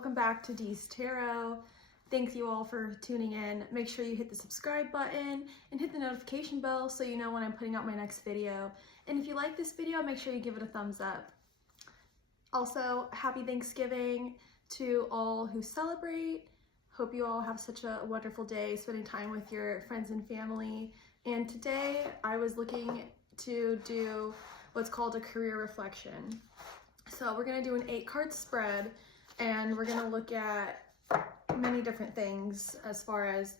welcome back to Dee's Tarot. Thank you all for tuning in. Make sure you hit the subscribe button and hit the notification bell so you know when I'm putting out my next video. And if you like this video, make sure you give it a thumbs up. Also, happy Thanksgiving to all who celebrate. Hope you all have such a wonderful day spending time with your friends and family. And today I was looking to do what's called a career reflection. So we're going to do an 8-card spread, and we're going to look at many different things as far as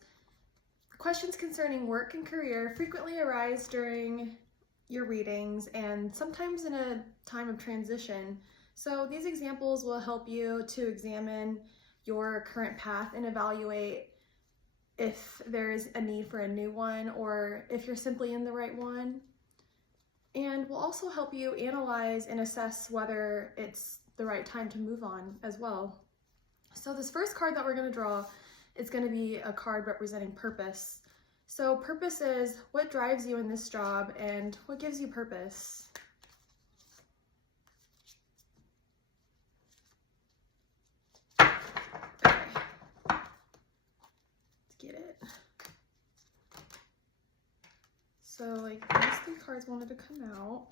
questions concerning work and career frequently arise during your readings and sometimes in a time of transition. So these examples will help you to examine your current path and evaluate if there is a need for a new one or if you're simply in the right one. And will also help you analyze and assess whether it's the right time to move on as well. So this first card that we're going to draw is going to be a card representing purpose. So purpose is what drives you in this job and what gives you purpose. Okay. Let's get it. So like these 3 cards wanted to come out.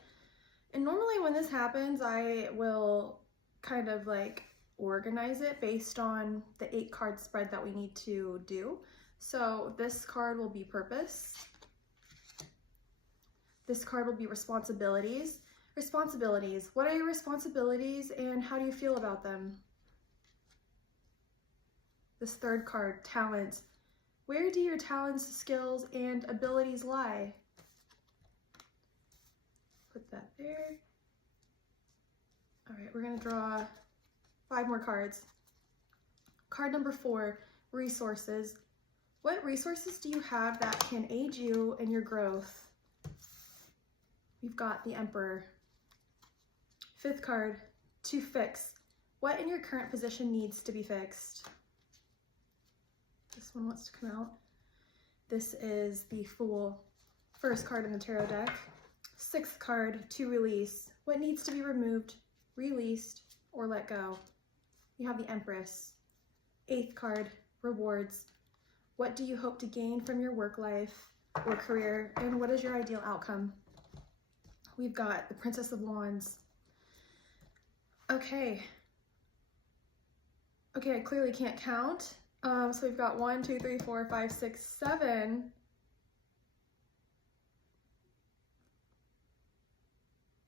And normally when this happens, I will kind of like organize it based on the 8-card spread that we need to do. So this card will be purpose. This card will be responsibilities. Responsibilities. What are your responsibilities and how do you feel about them? This 3rd card, talent. Where do your talents, skills, and abilities lie? Put that there. All right, we're gonna draw 5 more cards. Card number 4, resources. What resources do you have that can aid you in your growth? We've got the Emperor. 5th card, to fix. What in your current position needs to be fixed? This one wants to come out. This is the Fool. 1st card in the tarot deck. 6th card, to release. What needs to be removed, released, or let go? You have the Empress. 8th card, rewards. What do you hope to gain from your work life or career, and what is your ideal outcome? We've got the Princess of Wands. Okay, I clearly can't count. So we've got 1, 2, 3, 4, 5, 6, 7.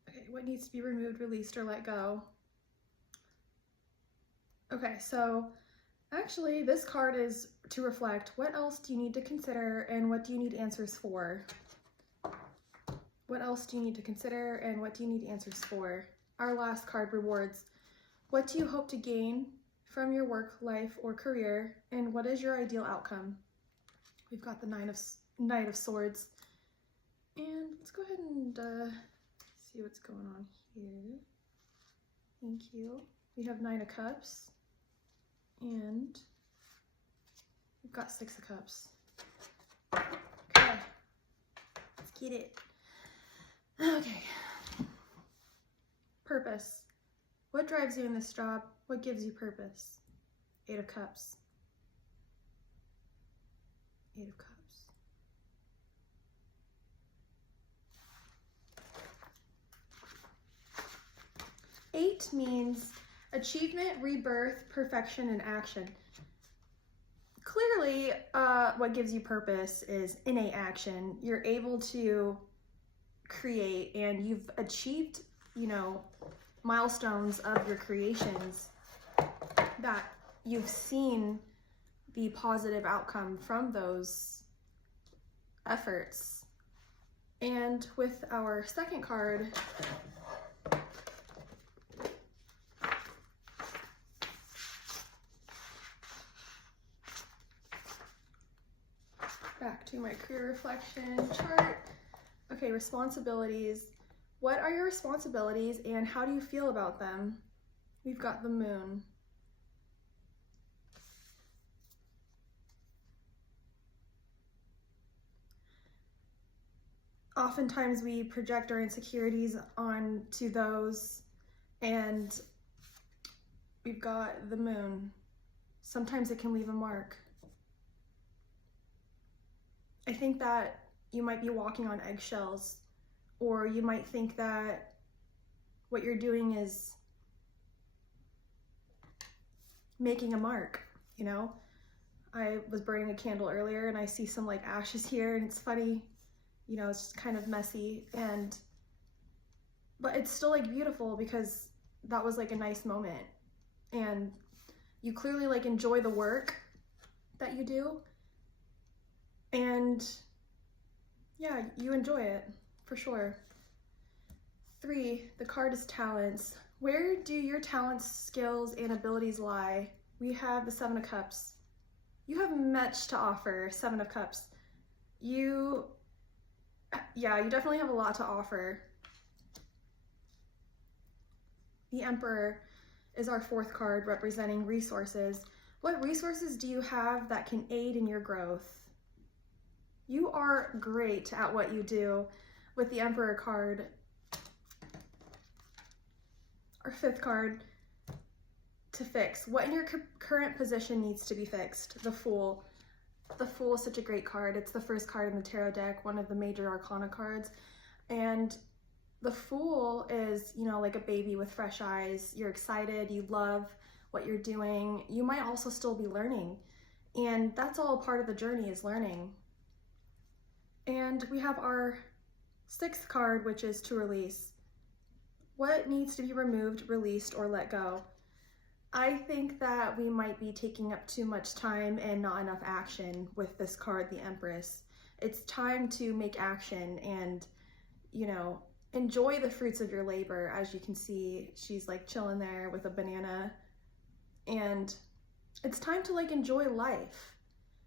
Okay, what needs to be removed, released, or let go? Okay, so actually this card is to reflect. What else do you need to consider and what do you need answers for? What else do you need to consider and what do you need answers for? Our last card, rewards. What do you hope to gain from your work, life, or career, and what is your ideal outcome? We've got the Knight of Swords. And let's go ahead and see what's going on here. Thank you. We have 9 of Cups. And we've got 6 of Cups. Okay, let's get it. Okay. Purpose. What drives you in this job? What gives you purpose? 8 of Cups. 8 of Cups. 8 means achievement, rebirth, perfection, and action. Clearly, what gives you purpose is innate action. You're able to create and you've achieved, milestones of your creations that you've seen the positive outcome from those efforts. And with our 2nd card, back to my career reflection chart. Okay, responsibilities. What are your responsibilities and how do you feel about them? We've got the Moon. Oftentimes we project our insecurities onto those, and we've got the moon. Sometimes it can leave a mark. I think that you might be walking on eggshells, or you might think that what you're doing is making a mark, you know? I was burning a candle earlier and I see some like ashes here, and it's funny, you know, it's just kind of messy, but it's still like beautiful because that was like a nice moment, and you clearly like enjoy the work that you do, and yeah, you enjoy it for sure. 3, the card is talents. Where do your talents, skills, and abilities lie? We have the 7 of Cups. You have much to offer, 7 of Cups. You definitely have a lot to offer. The Emperor is our 4th card, representing resources. What resources do you have that can aid in your growth? You are great at what you do with the Emperor card. Our 5th card, to fix. What in your current position needs to be fixed? The Fool. The Fool is such a great card. It's the first card in the tarot deck, one of the major arcana cards. And the Fool is, you know, like a baby with fresh eyes. You're excited, you love what you're doing. You might also still be learning. And that's all part of the journey, is learning. And we have our 6th card, which is to release. What needs to be removed, released, or let go? I think that we might be taking up too much time and not enough action with this card, the Empress. It's time to make action and, you know, enjoy the fruits of your labor. As you can see, she's like chilling there with a banana, and it's time to like enjoy life.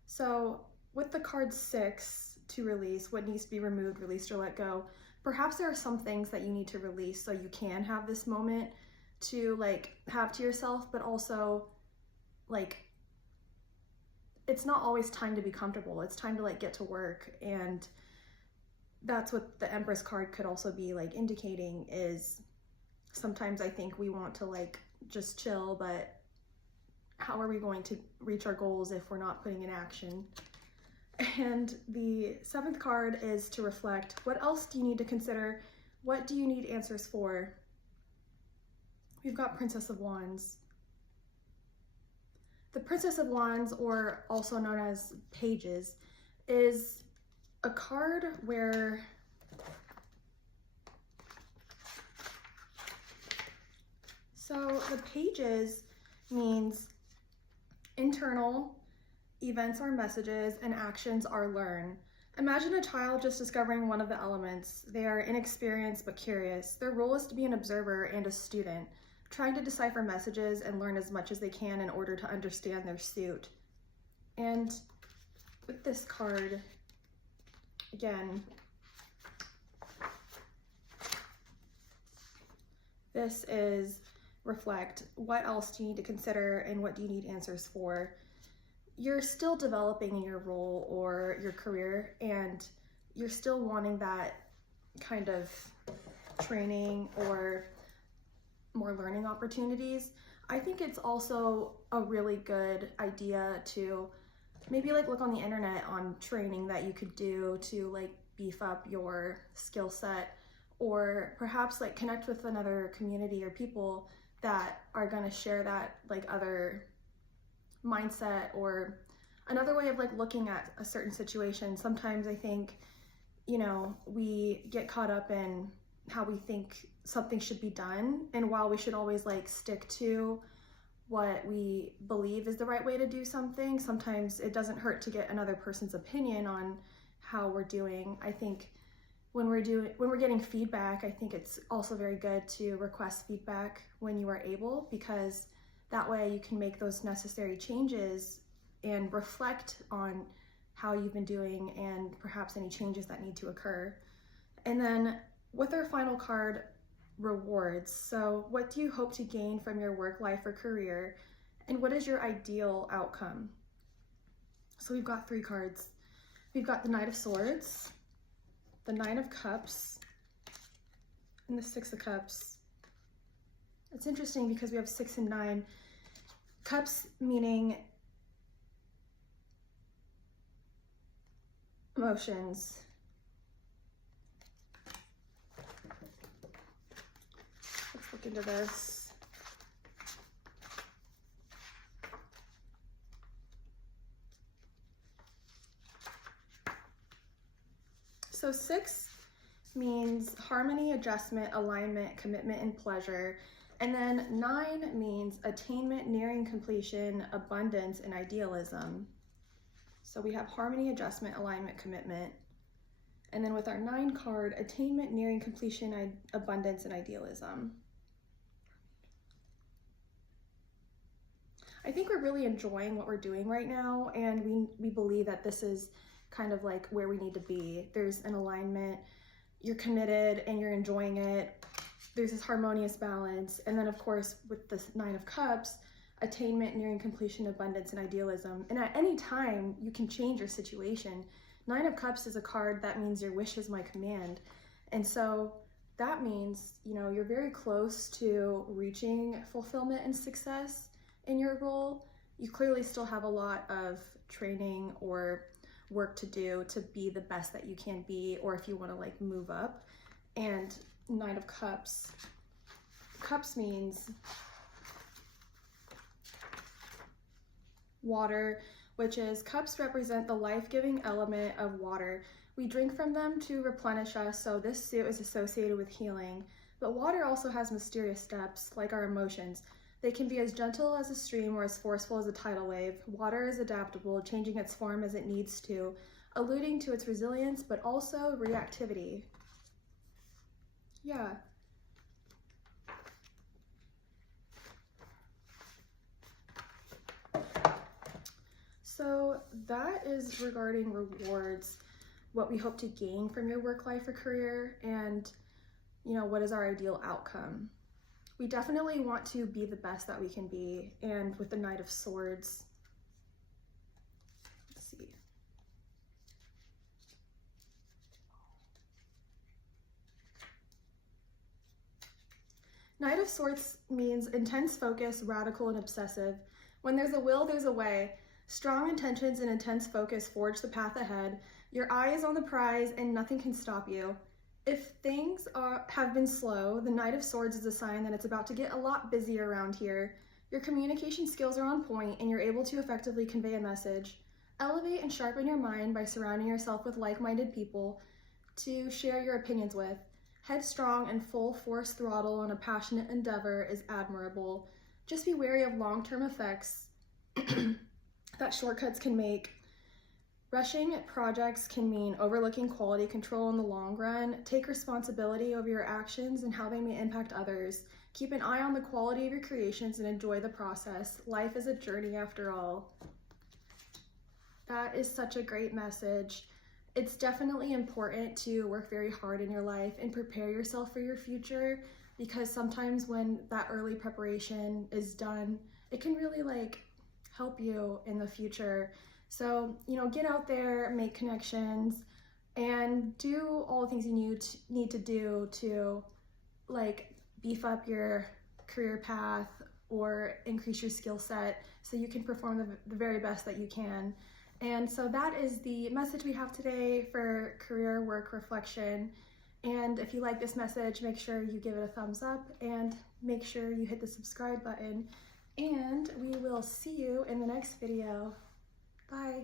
So with the card 6, to release, what needs to be removed, released, or let go, perhaps there are some things that you need to release so you can have this moment to like have to yourself, but also like it's not always time to be comfortable. It's time to like get to work, and that's what the Empress card could also be like indicating, is sometimes I think we want to like just chill, but how are we going to reach our goals if we're not putting in action? And the 7th card is to reflect. What else do you need to consider? What do you need answers for? We've got Princess of Wands. The Princess of Wands, or also known as Pages, is a card where the Pages means internal events are messages and actions are learned. Imagine a child just discovering one of the elements. They are inexperienced but curious. Their role is to be an observer and a student, trying to decipher messages and learn as much as they can in order to understand their suit. And with this card, again, this is reflect. What else do you need to consider, and what do you need answers for? You're still developing in your role or your career, and you're still wanting that kind of training or more learning opportunities. I think it's also a really good idea to maybe like look on the internet on training that you could do to like beef up your skill set, or perhaps like connect with another community or people that are going to share that like other mindset or another way of like looking at a certain situation. Sometimes I think, you know, we get caught up in how we think something should be done, and while we should always like stick to what we believe is the right way to do something, sometimes it doesn't hurt to get another person's opinion on how we're doing. I think when we're getting feedback, I think it's also very good to request feedback when you are able, because that way you can make those necessary changes and reflect on how you've been doing and perhaps any changes that need to occur. And then with our final card, rewards. So what do you hope to gain from your work life or career, and what is your ideal outcome? So we've got 3 cards. We've got the Knight of Swords, the 9 of Cups, and the 6 of Cups. It's interesting because we have 6 and 9. Cups meaning emotions. Let's look into this. So 6 means harmony, adjustment, alignment, commitment, and pleasure. And then 9 means attainment, nearing completion, abundance, and idealism. So we have harmony, adjustment, alignment, commitment. And then with our 9 card, attainment, nearing completion, abundance, and idealism. I think we're really enjoying what we're doing right now, and we believe that this is kind of like where we need to be. There's an alignment, you're committed and you're enjoying it. There's this harmonious balance. And then of course, with this 9 of Cups, attainment, nearing completion, abundance, and idealism. And at any time, you can change your situation. 9 of Cups is a card that means your wish is my command. And so that means, you know, you're very close to reaching fulfillment and success in your role. You clearly still have a lot of training or work to do to be the best that you can be, or if you want to like move up. And 9 of Cups. Cups means water, which is cups represent the life-giving element of water. We drink from them to replenish us, so this suit is associated with healing. But water also has mysterious steps, like our emotions. They can be as gentle as a stream or as forceful as a tidal wave. Water is adaptable, changing its form as it needs to, alluding to its resilience, but also reactivity. Yeah. So that is regarding rewards, what we hope to gain from your work life or career, and you know, what is our ideal outcome. We definitely want to be the best that we can be, and with the Knight of Swords, let's see. Knight of Swords means intense focus, radical, and obsessive. When there's a will, there's a way. Strong intentions and intense focus forge the path ahead. Your eye is on the prize and nothing can stop you. If things have been slow, the Knight of Swords is a sign that it's about to get a lot busier around here. Your communication skills are on point and you're able to effectively convey a message. Elevate and sharpen your mind by surrounding yourself with like-minded people to share your opinions with. Headstrong and full force throttle on a passionate endeavor is admirable. Just be wary of long-term effects that shortcuts can make. Rushing projects can mean overlooking quality control in the long run. Take responsibility over your actions and how they may impact others. Keep an eye on the quality of your creations and enjoy the process. Life is a journey after all. That is such a great message. It's definitely important to work very hard in your life and prepare yourself for your future, because sometimes when that early preparation is done, it can really like help you in the future. So, you know, get out there, make connections, and do all the things you need to do to like beef up your career path or increase your skill set so you can perform the very best that you can. And so that is the message we have today for career work reflection. And if you like this message, make sure you give it a thumbs up and make sure you hit the subscribe button. And we will see you in the next video. Bye.